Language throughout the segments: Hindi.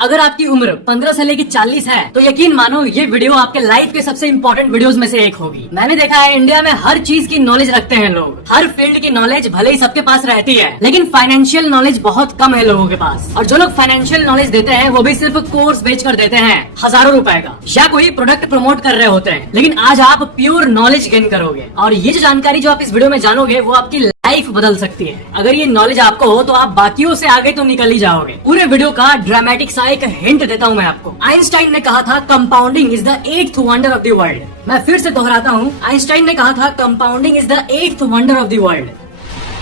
अगर आपकी उम्र 15 से लेकर 40 है तो यकीन मानो ये वीडियो आपके लाइफ के सबसे इम्पोर्टेंट वीडियोस में से एक होगी। मैंने देखा है इंडिया में हर चीज की नॉलेज रखते हैं लोग, हर फील्ड की नॉलेज भले ही सबके पास रहती है, लेकिन फाइनेंशियल नॉलेज बहुत कम है लोगों के पास। और जो लोग फाइनेंशियल नॉलेज देते हैं वो भी सिर्फ कोर्स बेच कर देते हैं हजारों रुपए का, या कोई प्रोडक्ट प्रमोट कर रहे होते हैं। लेकिन आज आप प्योर नॉलेज गेन करोगे और ये जो जानकारी जो आप इस वीडियो में जानोगे वो आपकी लाइफ बदल सकती है। अगर ये नॉलेज आपको हो तो आप बाकियों से आगे तो निकल ही जाओगे। पूरे वीडियो का ड्रामेटिक सा एक हिंट देता हूँ मैं आपको। आइंस्टाइन ने कहा था compounding is the 8th wonder of the world. मैं फिर से दोहराता हूँ, आइंस्टाइन ने कहा था compounding is the 8th wonder of the world.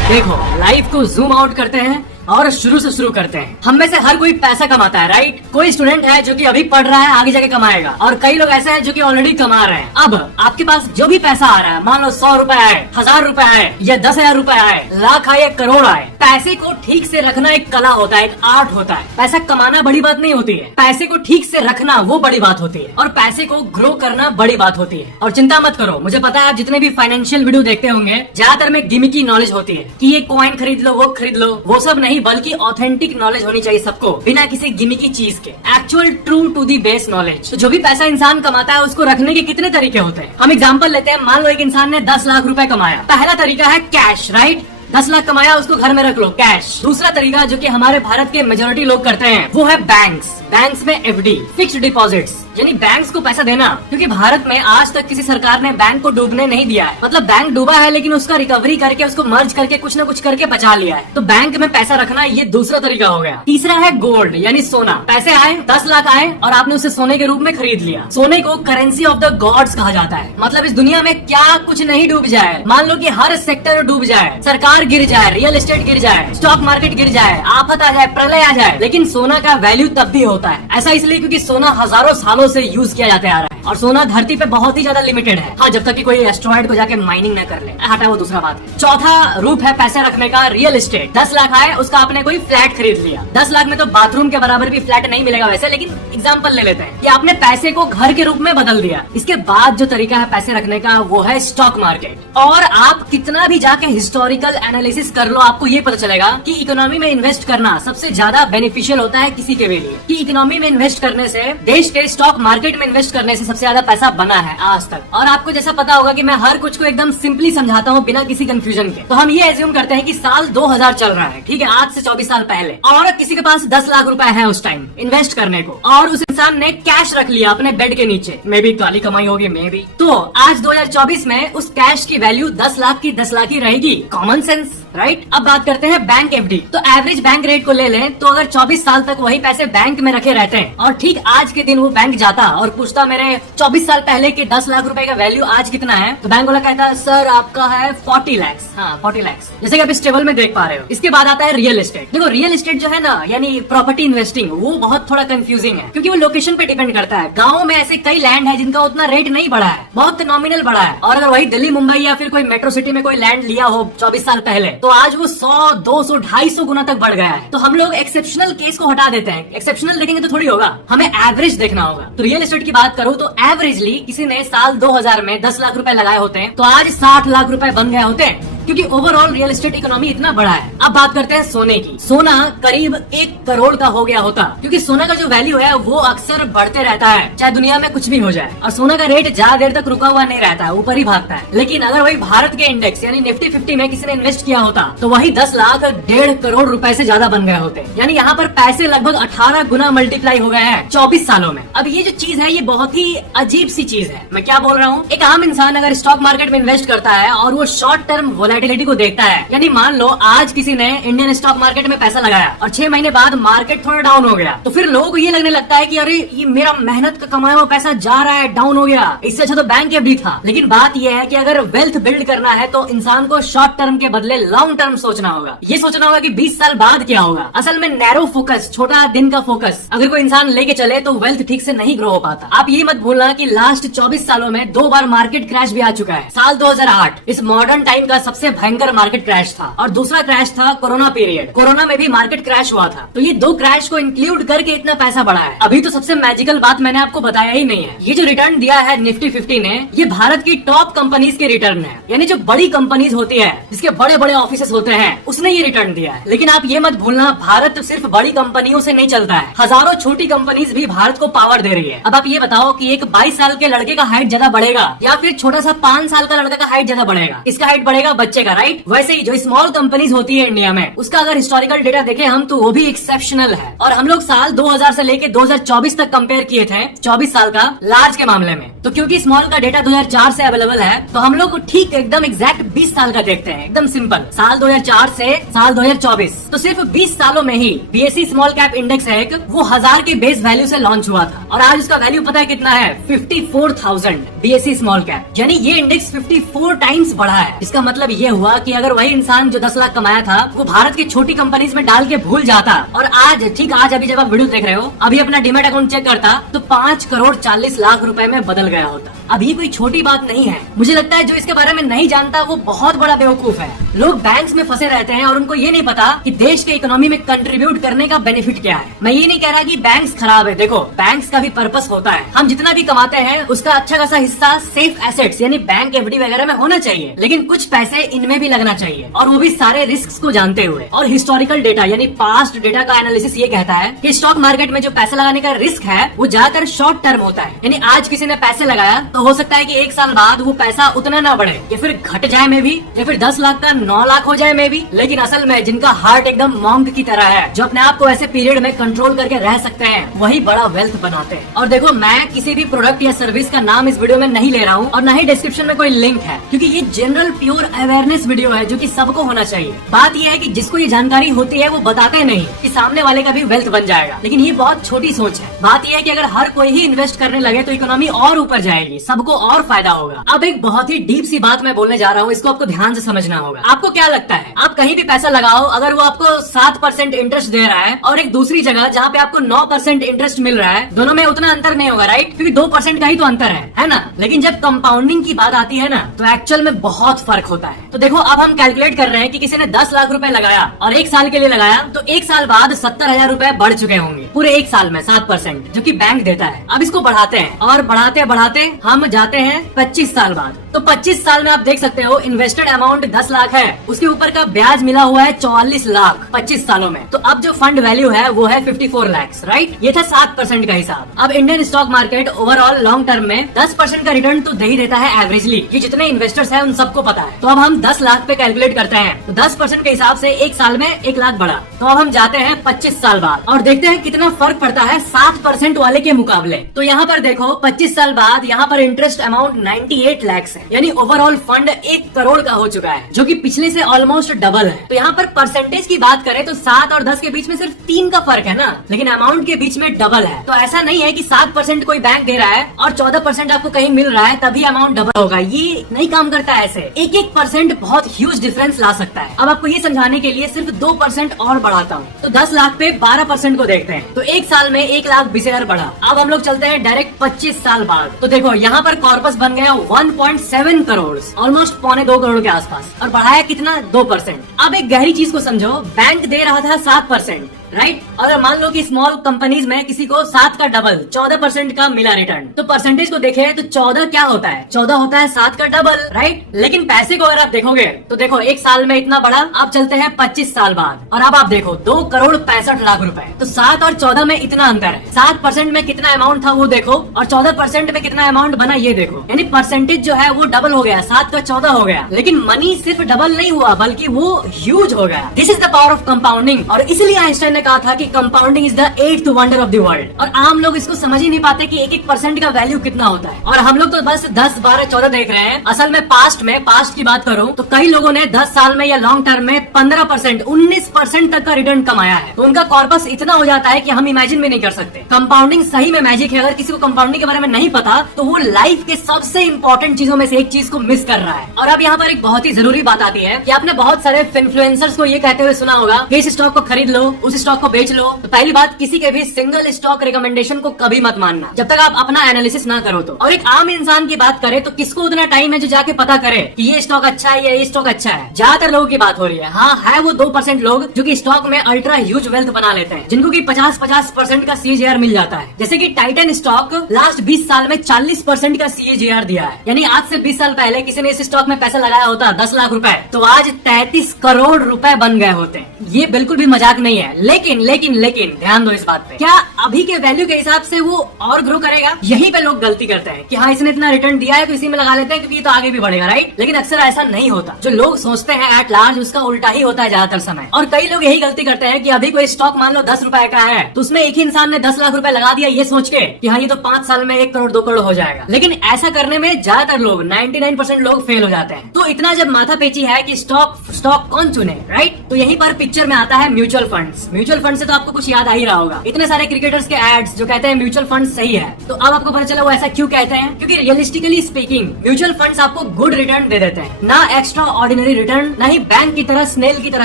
देखो, लाइफ को जूम आउट करते हैं और शुरू से शुरू करते हैं। हम में से हर कोई पैसा कमाता है, राइट? कोई स्टूडेंट है जो कि अभी पढ़ रहा है, आगे जाके कमाएगा, और कई लोग ऐसे हैं जो कि ऑलरेडी कमा रहे हैं। अब आपके पास जो भी पैसा आ रहा है, मान लो 100 रुपए आए, 1000 रुपए आए, या 10,000 रुपए आए, लाख आए, करोड़ आए, पैसे को ठीक से रखना एक कला होता है, एक आर्ट होता है। पैसा कमाना बड़ी बात नहीं होती है, पैसे को ठीक से रखना वो बड़ी बात होती है, और पैसे को ग्रो करना बड़ी बात होती है। और चिंता मत करो, मुझे पता है आप जितने भी फाइनेंशियल वीडियो देखते होंगे ज्यादातर में गिमिकी नॉलेज होती है कि ये कॉइन खरीद लो, वो खरीद लो, वो सब नहीं, बल्कि ऑथेंटिक नॉलेज होनी चाहिए सबको, बिना किसी गिमिकी चीज के। Actual true to the base knowledge. तो जो भी पैसा इंसान कमाता है उसको रखने के कितने तरीके होते हैं। हम एग्जांपल लेते हैं, मान लो एक इंसान ने 10 लाख रुपए कमाया। पहला तरीका है कैश, राइट? 10 लाख कमाया, उसको घर में रख लो, कैश। दूसरा तरीका जो कि हमारे भारत के मेजोरिटी लोग करते हैं वो है बैंक्स। बैंक्स में एफडी, फिक्स्ड डिपॉजिट्स, यानी बैंक्स को पैसा देना। क्योंकि भारत में आज तक किसी सरकार ने बैंक को डूबने नहीं दिया है। मतलब बैंक डूबा है लेकिन उसका रिकवरी करके, उसको मर्ज करके, कुछ न कुछ करके बचा लिया है। तो बैंक में पैसा रखना ये दूसरा तरीका हो गया। तीसरा है गोल्ड, यानी सोना। पैसे आए, 10 लाख आए और आपने उसे सोने के रूप में खरीद लिया। सोने को करेंसी ऑफ द गॉड्स कहा जाता है। मतलब इस दुनिया में क्या कुछ नहीं डूब जाए, मान लो कि हर सेक्टर डूब जाए, सरकार गिर जाए, रियल एस्टेट गिर जाए, स्टॉक मार्केट गिर जाए, आफत आ जाए, प्रलय आ जाए, लेकिन सोना का वैल्यू तब भी होता है। ऐसा इसलिए क्योंकि सोना हजारों सालों से यूज किया जाता आ रहा है, और सोना धरती पे बहुत ही ज्यादा लिमिटेड है। हाँ, जब तक कि कोई एस्ट्रॉइड को जाके माइनिंग न कर ले, हटा वो दूसरा बात है। चौथा रूप है पैसे रखने का, रियल एस्टेट। 10 लाख आए, उसका आपने कोई फ्लैट खरीद लिया। 10 लाख में तो बाथरूम के बराबर भी फ्लैट नहीं मिलेगा वैसे, लेकिन एग्जाम्पल ले लेते हैं कि आपने पैसे को घर के रूप में बदल दिया। इसके बाद जो तरीका है पैसे रखने का वो है स्टॉक मार्केट। और आप कितना भी जाके हिस्टोरिकल एनालिसिस कर लो, आपको ये पता चलेगा कि इकोनॉमी में इन्वेस्ट करना सबसे ज्यादा बेनिफिशियल होता है किसी के भी लिए। कि इकोनॉमी में इन्वेस्ट करने से, देश के स्टॉक मार्केट में इन्वेस्ट करने से सबसे ज्यादा पैसा बना है आज तक। और आपको जैसा पता होगा कि मैं हर कुछ को एकदम सिंपली समझाता हूँ बिना किसी कंफ्यूजन के। तो हम ये एज्यूम करते हैं कि साल 2000 चल रहा है, ठीक है, आज से 24 साल पहले, और किसी के पास 10 लाख रुपए है उस टाइम इन्वेस्ट करने को, और उस इंसान ने कैश रख लिया अपने बेड के नीचे। मे बी काली कमाई होगी, मे बी। तो आज 2024 में उस कैश की वैल्यू 10 लाख की 10 लाख ही रहेगी। Common sense, right? अब बात करते हैं बैंक एफडी। तो एवरेज बैंक रेट को ले लें तो अगर 24 साल तक वही पैसे बैंक में रखे रहते हैं, और ठीक आज के दिन वो बैंक जाता और पूछता मेरे 24 साल पहले के 10 लाख रुपए का वैल्यू आज कितना है, तो बैंक वाला कहता है सर आपका है 40 लाख। हाँ, 40 लाख, जैसे कि आप इस टेबल में देख पा रहे हो। इसके बाद आता है रियल एस्टेट। देखो, रियल एस्टेट जो है ना, यानी प्रॉपर्टी इन्वेस्टिंग, वो बहुत थोड़ा कंफ्यूजिंग है, क्योंकि वो लोकेशन पे डिपेंड करता है। गाँव में ऐसे कई लैंड है जिनका उतना रेट नहीं बढ़ा है, बहुत नॉमिनल बढ़ा है, और अगर वही दिल्ली, मुंबई या फिर कोई मेट्रो सिटी में कोई लैंड लिया हो 24 साल पहले, तो आज वो 100, 200, 250 गुना तक बढ़ गया है। तो हम लोग एक्सेप्शनल केस को हटा देते हैं। एक्सेप्शनल देखेंगे तो थोड़ी होगा, हमें एवरेज देखना होगा। तो रियल एस्टेट की बात करूं तो एवरेजली किसी ने साल 2000 में 10 लाख रुपए लगाए होते हैं तो आज 60 लाख रुपए बन गए होते हैं, क्योंकि ओवरऑल रियल एस्टेट इकोनॉमी इतना बड़ा है। अब बात करते हैं सोने की। सोना करीब 1 करोड़ का हो गया होता, क्योंकि सोना का जो वैल्यू है वो अक्सर बढ़ते रहता है, चाहे दुनिया में कुछ भी हो जाए, और सोना का रेट ज्यादा देर तक रुका हुआ नहीं रहता है, ऊपर ही भागता है। लेकिन अगर वही भारत के इंडेक्स यानी निफ्टी 50 में किसी ने इन्वेस्ट किया होता तो वही 10 लाख 1.5 करोड़ रुपए से ज्यादा बन गए होते। यानी यहाँ पर पैसे लगभग 18 गुना मल्टीप्लाई हो गए हैं 24 सालों में। अब ये जो चीज है ये बहुत ही अजीब सी चीज है। मैं क्या बोल रहा हूँ, एक आम इंसान अगर स्टॉक मार्केट में इन्वेस्ट करता है और वो शॉर्ट टर्म वोलेटिलिटी को देखता है, यानी मान लो आज किसी ने इंडियन स्टॉक मार्केट में पैसा लगाया और 6 महीने बाद मार्केट थोड़ा डाउन हो गया, तो फिर लोगों को ये लगने लगता है कि अरे ये मेरा मेहनत का कमाया हुआ पैसा जा रहा है, डाउन हो गया, इससे अच्छा तो बैंक एफडी था। लेकिन बात यह है कि अगर वेल्थ बिल्ड करना है तो इंसान को शॉर्ट टर्म के बदले लॉन्ग टर्म सोचना होगा। ये सोचना होगा कि 20 साल बाद क्या होगा। असल में नैरो फोकस, छोटा दिन का फोकस अगर कोई इंसान लेके चले तो वेल्थ ठीक से नहीं ग्रो हो पाता। आप ये मत भूलना कि लास्ट 24 सालों में 2 बार मार्केट क्रैश भी आ चुका है। साल 2008 इस मॉडर्न टाइम का सबसे सबसे भयंकर मार्केट क्रैश था, और दूसरा क्रैश था कोरोना पीरियड। कोरोना में भी मार्केट क्रैश हुआ था। तो ये दो क्रैश को इंक्लूड करके इतना पैसा बढ़ा है। अभी तो सबसे मैजिकल बात मैंने आपको बताया ही नहीं है। ये जो रिटर्न दिया है निफ्टी 50 ने, ये भारत की टॉप कंपनीज के रिटर्न है, यानी जो बड़ी कंपनीज होती है, जिसके बड़े बड़े ऑफिसेस होते हैं, उसने ये रिटर्न दिया है। लेकिन आप ये मत भूलना, भारत सिर्फ बड़ी कंपनियों से नहीं चलता है, हजारों छोटी कंपनीज भी भारत को पावर दे रही है। अब आप ये बताओ कि एक 22 साल के लड़के का हाइट ज्यादा बढ़ेगा या फिर छोटा सा 5 साल का लड़का का हाइट ज्यादा बढ़ेगा? इसका हाइट बढ़ेगा बच्चे का, राइट? वैसे ही जो स्मॉल कंपनीज होती है इंडिया में, उसका अगर हिस्टोरिकल डेटा देखें हम, तो वो भी एक्सेप्शनल है। और हम लोग साल 2000 से लेके 2024 तक कंपेयर किए थे, 24 साल का लार्ज के मामले में। तो क्योंकि स्मॉल का डेटा 2004 से अवेलेबल है, तो हम लोग ठीक एकदम एग्जैक्ट 20 साल का देखते हैं, एकदम सिंपल। साल 2004 से साल 2024, तो सिर्फ 20 सालों में ही बीएसई स्मॉल कैप इंडेक्स है एक, वो 1000 के बेस वैल्यू से लॉन्च हुआ था, और आज उसका वैल्यू पता है कितना है? 54,000 बीएसई स्मॉल कैप, यानी ये इंडेक्स 54 टाइम्स बढ़ा है। इसका मतलब ये हुआ कि अगर वही इंसान जो 10 लाख कमाया था, वो भारत की छोटी कंपनीज में डाल के भूल जाता, और आज अभी जब आप वीडियो देख रहे हो, अभी अपना डीमैट अकाउंट चेक करता, तो 5 करोड़ 40 लाख रुपए में बदल गया होता। अब ये कोई छोटी बात नहीं है। मुझे लगता है जो इसके बारे में नहीं जानता वो बहुत बड़ा बेवकूफ है। लोग बैंक्स में फंसे रहते हैं और उनको ये नहीं पता कि देश के इकोनॉमी में कंट्रीब्यूट करने का बेनिफिट क्या है। मैं ये नहीं कह रहा कि बैंक्स खराब है, देखो बैंक्स का भी पर्पस होता है। हम जितना भी कमाते हैं उसका अच्छा खासा हिस्सा सेफ एसेट्स यानी बैंक एफडी वगैरह में होना चाहिए, लेकिन कुछ पैसे इनमें भी लगना चाहिए, और वो भी सारे रिस्क को जानते हुए। और हिस्टोरिकल डेटा यानी पास्ट डेटा का एनालिसिस ये कहता है कि स्टॉक मार्केट में जो पैसा लगाने का रिस्क है वो ज्यादातर शॉर्ट टर्म होता है, यानी आज किसी ने पैसे लगाया तो हो सकता है कि 1 साल बाद वो पैसा उतना ना बढ़े, या फिर घट जाए में भी, या फिर 10 लाख का 9 लाख हो जाए में भी। लेकिन असल में जिनका हार्ट एकदम मॉन्क की तरह है, जो अपने आप को ऐसे पीरियड में कंट्रोल करके रह सकते हैं, वही बड़ा वेल्थ बनाते हैं। और देखो, मैं किसी भी प्रोडक्ट या सर्विस का नाम इस वीडियो में नहीं ले रहा हूँ, और न ही डिस्क्रिप्शन में कोई लिंक है, क्योंकि ये जनरल प्योर अवेयरनेस वीडियो है जो कि सबको होना चाहिए। बात यह है कि जिसको ये जानकारी होती है वो बताते नहीं कि सामने वाले का भी वेल्थ बन जाएगा, लेकिन ये बहुत छोटी सोच है। बात यह है कि अगर हर कोई ही इन्वेस्ट करने लगे तो इकोनॉमी और ऊपर जाएगी, सबको और फायदा होगा। अब एक बहुत ही डीप सी बात मैं बोलने जा रहा हूँ, इसको आपको ध्यान से समझना होगा। आपको क्या लगता है, आप कहीं भी पैसा लगाओ, अगर वो आपको 7% इंटरेस्ट दे रहा है और एक दूसरी जगह जहाँ पे आपको 9% इंटरेस्ट मिल रहा है, दोनों में उतना अंतर नहीं होगा, राइट? क्योंकि 2% का ही तो अंतर है ना? लेकिन जब कंपाउंडिंग की बात आती है ना, तो एक्चुअल में बहुत फर्क होता है। तो देखो, अब हम कैलकुलेट कर रहे हैं कि किसी ने 10 लाख रुपए लगाया और 1 साल के लिए लगाया, तो 1 साल बाद 70,000 रुपए बढ़ चुके होंगे पूरे 1 साल में, 7% जो कि बैंक देता है। अब इसको बढ़ाते हैं और बढ़ाते बढ़ाते हम जाते हैं 25 साल बाद। तो 25 साल में आप देख सकते हो इन्वेस्टेड अमाउंट 10 लाख है, उसके ऊपर का ब्याज मिला हुआ है 44 लाख 25 सालों में। तो अब जो फंड वैल्यू है वो है 54 लाख, राइट? ये था 7% का हिसाब। अब Indian stock market overall long term में 10% का रिटर्न तो दे ही देता है एवरेजली, ये जितने इन्वेस्टर्स हैं उन सबको पता है। तो अब हम 10 लाख पे कैलकुलेट करते हैं, तो 10% के हिसाब से 1 साल में 1 लाख बढ़ा। तो अब हम जाते हैं 25 साल बाद और देखते हैं कितना फर्क पड़ता है 7% वाले के मुकाबले। तो यहाँ पर देखो, 25 साल बाद यहाँ पर इंटरेस्ट अमाउंट 98 लाख है, यानी ओवरऑल फंड 1 करोड़ का हो चुका है, जो कि पिछले से ऑलमोस्ट डबल है। तो यहाँ पर परसेंटेज की बात करें तो 7 और 10 के बीच में सिर्फ 3 का फर्क है ना, लेकिन अमाउंट के बीच में डबल है। तो ऐसा नहीं है कि 7% कोई बैंक दे रहा है और 14% आपको कहीं मिल रहा है तभी अमाउंट डबल होगा, ये नहीं काम करता है ऐसे। 1% बहुत ह्यूज डिफरेंस ला सकता है। अब आपको ये समझाने के लिए सिर्फ 2% और बढ़ाता हूँ, तो 10 लाख पे 12% को देखते हैं, तो 1 साल में 1,20,000 बढ़ा। अब हम लोग चलते हैं डायरेक्ट 25 साल बाद। तो देखो, यहाँ पर कॉर्पस बन गया 1.7 करोड़, ऑलमोस्ट 1.25 करोड़ के आसपास, और बढ़ाया कितना? 2%। अब एक गहरी चीज को समझो, बैंक दे रहा था 7%, राइट? अगर मान लो कि स्मॉल कंपनीज में किसी को 7 का डबल 14% का मिला रिटर्न, तो परसेंटेज को देखे तो 14 क्या होता है? 14 होता है 7 का डबल, राइट? लेकिन पैसे को अगर आप देखोगे तो देखो 1 साल में इतना बड़ा। अब चलते हैं 25 साल बाद और अब आप देखो 2 करोड़ 65 लाख रुपए। तो 7 और 14 में इतना अंतर है। 7% में कितना अमाउंट था वो देखो, और 14% में कितना अमाउंट बना ये देखो, यानी परसेंटेज जो है वो डबल हो गया, 7 का 14 हो गया। लेकिन मनी सिर्फ डबल नहीं हुआ, बल्कि वो ह्यूज हो गया। This is the power of compounding, और इसलिए आइंस्टाइन ने कहा था कि compounding is the 8th wonder of the world. और आम लोग इसको समझ ही नहीं पाते कि 1% का वैल्यू कितना होता है, और हम लोग तो बस 10, 12, 14 देख रहे हैं। असल में पास्ट की बात करूं तो कई लोगों ने 10 साल में या लॉन्ग टर्म में 15%, 19% तक का रिटर्न कमाया है। तो उनका कॉर्पस इतना हो जाता है कि हम इमेजिन भी नहीं कर सकते। कंपाउंडिंग सही में मैजिक है। अगर किसी को कंपाउंडिंग के बारे में नहीं पता तो वो लाइफ के सबसे इंपॉर्टेंट चीजों में से एक चीज को मिस कर रहा है। और अब यहाँ पर एक बहुत ही जरूरी बात आती है कि आपने बहुत सारे इन्फ्लुएंसर्स को ये कहते हुए सुना होगा कि इस स्टॉक को खरीद लो, उस स्टॉक को बेच लो। तो पहली बात, किसी के भी सिंगल स्टॉक रिकमेंडेशन को कभी मत मानना जब तक आप अपना एनालिसिस ना करो तो। और एक आम इंसान की बात करें तो किसको उतना टाइम है जो जाके पता करे कि ये स्टॉक अच्छा है या ये स्टॉक अच्छा है? ज्यादातर लोगों की बात हो रही है। हाँ, है वो 2% लोग जो कि स्टॉक में अल्ट्रा ह्यूज वेल्थ बना लेते हैं, जिनको की 50% का CAGR मिल जाता है। जैसे कि टाइटन स्टॉक लास्ट 20 साल में 40% का CAGR दिया है। यानी आज से 20 साल पहले किसी ने इस स्टॉक में पैसा लगाया होता 10 लाख रुपए, तो आज 33 करोड़ रुपए बन गए होते। ये बिल्कुल भी मजाक नहीं है। लेकिन लेकिन लेकिन ध्यान दो इस बात पे, क्या अभी के वैल्यू के हिसाब से वो और ग्रो करेगा? यही पे लोग गलती करते हैं कि हाँ, इसने इतना रिटर्न दिया है तो इसी में लगा लेते हैं क्योंकि ये तो आगे भी बढ़ेगा, राइट? लेकिन अक्सर ऐसा नहीं होता। जो लोग सोचते हैं एट लार्ज, उसका उल्टा ही होता है ज्यादातर समय। और कई लोग यही गलती करते हैं कि अभी कोई स्टॉक मान लो 10 रुपए का है तो उसमें एक ही इंसान ने 10 लाख रुपए लगा दिया ये सोच के कि हाँ, ये तो 5 साल में 1 करोड़ 2 करोड़ हो जाएगा। लेकिन ऐसा करने में ज्यादातर लोग 99% लोग फेल हो जाते हैं। तो इतना जब माथा पेची है कि स्टॉक कौन चुने, राइट? तो यहीं पर पिक्चर में आता है म्यूचुअल फंड्स। म्यूचुअल फंड से तो आपको कुछ याद आ ही रहा होगा। इतने सारे क्रिकेटर्स के एड्स जो कहते हैं म्यूचुअल फंड सही है, तो अब आपको पता चला वो ऐसा क्यों कहते हैं। क्योंकि रियलिस्टिकली स्पीकिंग म्यूचुअल फंड्स आपको गुड रिटर्न दे देते हैं, ना एक्स्ट्रा ऑर्डिनरी रिटर्न, ना ही बैंक की तरह स्नेल की तरह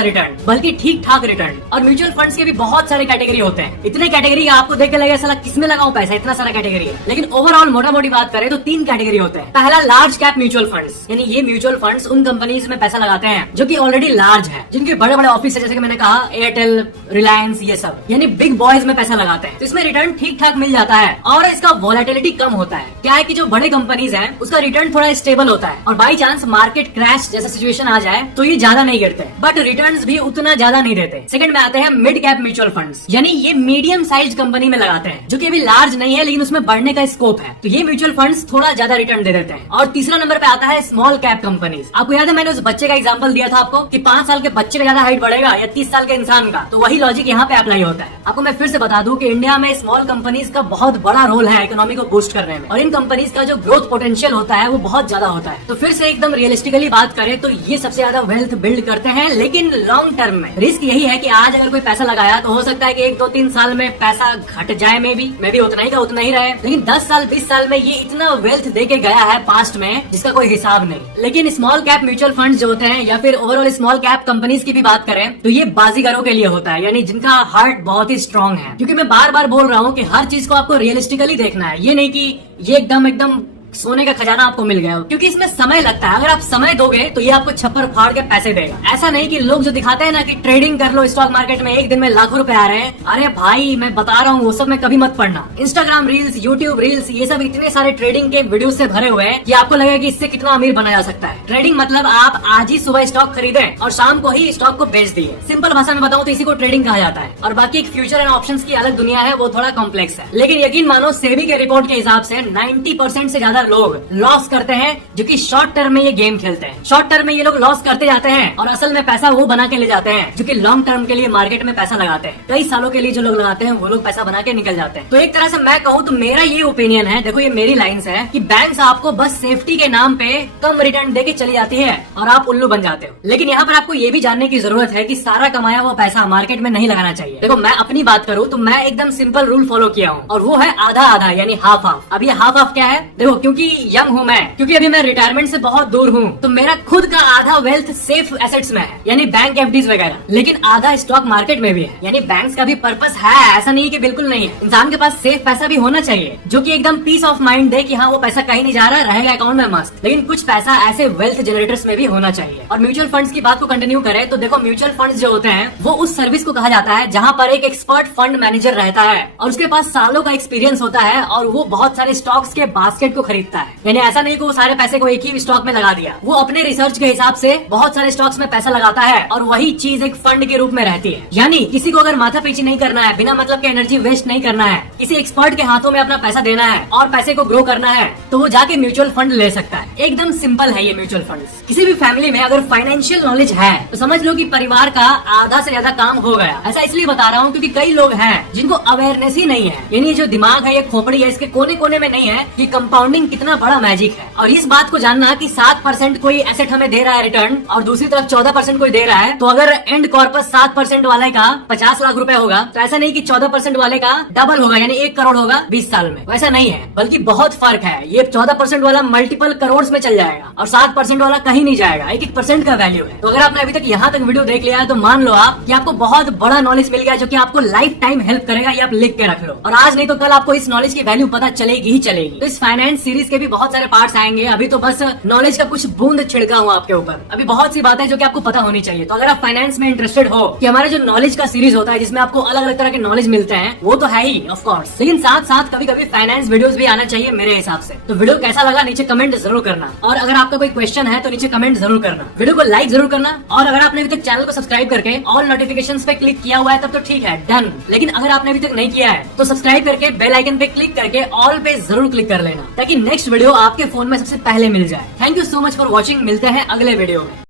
रिटर्न, बल्कि ठीक ठाक रिटर्न। और म्यूचुअल फंड्स के भी बहुत सारे कैटेगरी होते हैं। इतने कैटेगरी आपको देख के लगेगा साला किसमें लगाऊं पैसा, इतना सारा कैटेगरी है। लेकिन ओवरऑल मोटा मोटी बात करें तो 3 कैटेगरी होते हैं। पहला, लार्ज कैप म्यूचुअल फंड्स, यानी ये म्यूचुअल फंड्स उन कंपनीज में पैसा लगाते हैं जो कि ऑलरेडी लार्ज है, जिनके बड़े बड़े ऑफिस है, जैसे कि मैंने कहा एयरटेल, रिलायंस, ये सब, यानी बिग बॉयज में पैसा लगाते हैं। तो इसमें रिटर्न ठीक ठाक मिल जाता है और इसका वॉलेटिलिटी कम होता है। क्या है कि जो बड़े कंपनीज हैं उसका रिटर्न थोड़ा स्टेबल होता है और बाई चांस मार्केट क्रैश जैसा सिचुएशन आ जाए तो ये ज्यादा नहीं गिरते, बट रिटर्न्स भी उतना ज्यादा नहीं देते। सेकंड में आते हैं मिड कैप म्यूचुअल फंड्स, यानी ये मीडियम साइज कंपनी में लगाते हैं जो कि अभी लार्ज नहीं है लेकिन उसमें बढ़ने का स्कोप है, तो ये म्यूचुअल फंड्स थोड़ा ज्यादा रिटर्न दे देते हैं। और तीसरा नंबर पे आता है स्मॉल कैप कंपनीज। आपको याद है मैंने उस बच्चे का एग्जांपल दिया था आपको कि 5 साल के बच्चे का ज्यादा हाइट बढ़ेगा या 30 साल के इंसान का, तो वही लॉजिक यहाँ पे अप्लाई होता है। आपको मैं फिर से बता दूं कि इंडिया में स्मॉल कंपनीज का बहुत बड़ा रोल है इकोनॉमी को बूस्ट करने में, और इन कंपनीज का जो ग्रोथ पोटेंशियल होता है वो बहुत ज्यादा होता है। तो फिर से एकदम रियलिस्टिकली बात करें तो ये सबसे ज्यादा वेल्थ बिल्ड करते हैं, लेकिन लॉन्ग टर्म में रिस्क यही है कि आज अगर कोई पैसा लगाया तो हो सकता है कि 1-2-3 साल में पैसा घट जाए, में भी उतना ही का उतना ही रहे, लेकिन 10 साल 20 साल में ये इतना वेल्थ दे के गया है पास्ट में जिसका कोई हिसाब नहीं। लेकिन स्मॉल कैप म्यूचुअल फंड जो होते हैं या फिर ओवरऑल स्मॉल कैप कंपनीज की भी बात करें तो ये बाजीगरों के लिए होता है, यानी जिनका हार्ट बहुत ही स्ट्रांग है। क्योंकि मैं बार बार बोल रहा हूँ कि हर चीज को आपको रियलिस्टिकली देखना है, ये नहीं कि ये एकदम सोने का खजाना आपको मिल गया हो, क्योंकि इसमें समय लगता है। अगर आप समय दोगे तो ये आपको छप्पर फाड़ के पैसे देगा। ऐसा नहीं कि लोग जो दिखाते हैं ना कि ट्रेडिंग कर लो स्टॉक मार्केट में, एक दिन में लाखों रुपए आ रहे हैं, अरे भाई मैं बता रहा हूँ वो सब में कभी मत पढ़ना। इंस्टाग्राम रील्स, यूट्यूब रील्स, ये सब इतने सारे ट्रेडिंग के वीडियो से भरे हुए हैं कि आपको लगेगा कि इससे कितना अमीर बना जा सकता है। ट्रेडिंग मतलब आप आज ही सुबह स्टॉक खरीदे और शाम को ही स्टॉक को बेच दिए। सिंपल भाषा में बताऊं तो इसी को ट्रेडिंग कहा जाता है। और बाकी एक फ्यूचर एंड ऑप्शंस की अलग दुनिया है, वो थोड़ा कॉम्प्लेक्स है। लेकिन यकीन मानो सेबी के रिपोर्ट के हिसाब से 90% से ज्यादा लोग लॉस करते हैं जो कि शॉर्ट टर्म में ये गेम खेलते हैं। शॉर्ट टर्म में ये लोग लॉस करते जाते हैं और असल में पैसा वो बना के ले जाते हैं जो कि लॉन्ग टर्म के लिए मार्केट में पैसा लगाते हैं। कई सालों के लिए जो लोग लगाते हैं वो लोग पैसा बना के निकल जाते हैं। तो एक तरह से मैं कहूँ तो मेरा ये ओपिनियन है, देखो ये मेरी लाइन्स है, कि बैंक्स आपको बस सेफ्टी के नाम पे कम रिटर्न देके चली जाती है और आप उल्लू बन जाते हो। लेकिन यहाँ पर आपको ये भी जानने की जरूरत है कि सारा कमाया हुआ पैसा मार्केट में नहीं लगाना चाहिए। देखो मैं अपनी बात करूँ तो मैं एकदम सिंपल रूल फॉलो किया हूँ और वो है आधा आधा, यानी हाफ हाफ। अब ये हाफ हाफ क्या है? देखो क्योंकि यंग हूँ मैं, क्योंकि अभी मैं रिटायरमेंट से बहुत दूर हूँ, तो मेरा खुद का आधा वेल्थ सेफ एसेट्स में है, यानी बैंक एफडीज वगैरह, लेकिन आधा स्टॉक मार्केट में भी है। यानी बैंक्स का भी पर्पस है, ऐसा नहीं कि बिल्कुल नहीं है। इंसान के पास सेफ पैसा भी होना चाहिए जो कि एकदम पीस ऑफ माइंड दे कि हाँ वो पैसा कहीं नहीं जा रहा, रहेगा अकाउंट में मस्त। लेकिन कुछ पैसा ऐसे वेल्थ जनरेटर्स में भी होना चाहिए। और म्यूचुअल फंड्स की बात को कंटिन्यू करें तो देखो म्यूचुअल फंड्स जो होते हैं वो उस सर्विस को कहा जाता है जहाँ पर एक एक्सपर्ट फंड मैनेजर रहता है और उसके पास सालों का एक्सपीरियंस होता है और वो बहुत सारे स्टॉक्स के बास्केट को खरीदता है। यानी ऐसा नहीं कि वो सारे पैसे को एक ही स्टॉक में लगा दिया, वो अपने रिसर्च के हिसाब से बहुत सारे स्टॉक्स में पैसा लगाता है और वही चीज एक फंड के रूप में रहती है। यानी किसी को अगर माथा पीछी नहीं करना है, बिना मतलब के एनर्जी वेस्ट नहीं करना है, किसी एक्सपर्ट के हाथों में अपना पैसा देना है और पैसे को ग्रो करना है, तो वो जाके म्यूचुअल फंड ले सकता है। एकदम सिंपल है ये म्यूचुअल फंड। किसी भी फैमिली में अगर फाइनेंशियल नॉलेज है तो समझ लो कि परिवार का आधा से ज्यादा काम हो गया। ऐसा इसलिए बता रहा हूँ क्योंकि कई लोग हैं जिनको अवेयरनेस ही नहीं है, यानी जो दिमाग है, ये खोपड़ी है, इसके कोने कोने में नहीं है कि कंपाउंडिंग इन्वेस्टिंग कितना बड़ा मैजिक है। और इस बात को जानना कि 7% कोई एसेट हमें दे रहा है रिटर्न और दूसरी तरफ 14% कोई दे रहा है, तो अगर एंड कॉर्पस 7% वाले का 50 लाख रुपए होगा तो ऐसा नहीं कि 14% वाले का डबल होगा यानी 1 करोड़ होगा 20 साल में। वैसा नहीं है, बल्कि बहुत फर्क है। ये 14% वाला मल्टीपल करोड़ में चल जाएगा और 7% वाला कहीं नहीं जाएगा। 1% का वैल्यू है। तो अगर आपने अभी तक यहाँ तक वीडियो देख लिया है तो मान लो आप कि आपको बहुत बड़ा नॉलेज मिल गया जो कि आपको लाइफ टाइम हेल्प करेगा। ये आप लिख के रख लो और आज नहीं तो कल आपको इस नॉलेज की वैल्यू पता चलेगी ही चलेगी। तो इस फाइनेंस सीरीज के भी बहुत सारे पार्ट्स आएंगे। अभी तो बस नॉलेज का कुछ बूंद छिड़का हुआ आपके ऊपर। अभी बहुत सी बातें जो कि आपको पता होनी चाहिए। तो अगर आप फाइनेंस में इंटरेस्टेड हो कि हमारे जो नॉलेज का सीरीज होता है जिसमें आपको अलग अलग तरह के नॉलेज मिलते हैं, वो तो है ही ऑफ कोर्स, लेकिन साथ साथ कभी कभी फाइनेंस वीडियोस भी आना चाहिए मेरे हिसाब से। तो वीडियो कैसा लगा नीचे कमेंट जरूर करना और अगर आपका कोई क्वेश्चन है तो नीचे कमेंट जरूर करना। वीडियो को लाइक जरूर करना और अगर आपने अभी तक चैनल को सब्सक्राइब करके ऑल नोटिफिकेशंस पे क्लिक किया हुआ है तब तो ठीक है, डन। लेकिन अगर आपने अभी तक नहीं किया है तो सब्सक्राइब करके बेल आइकन पे क्लिक करके ऑल पे जरूर क्लिक कर लेना ताकि नेक्स्ट वीडियो आपके फोन में सबसे पहले मिल जाए। Thank you so much for watching. मिलते हैं अगले वीडियो में।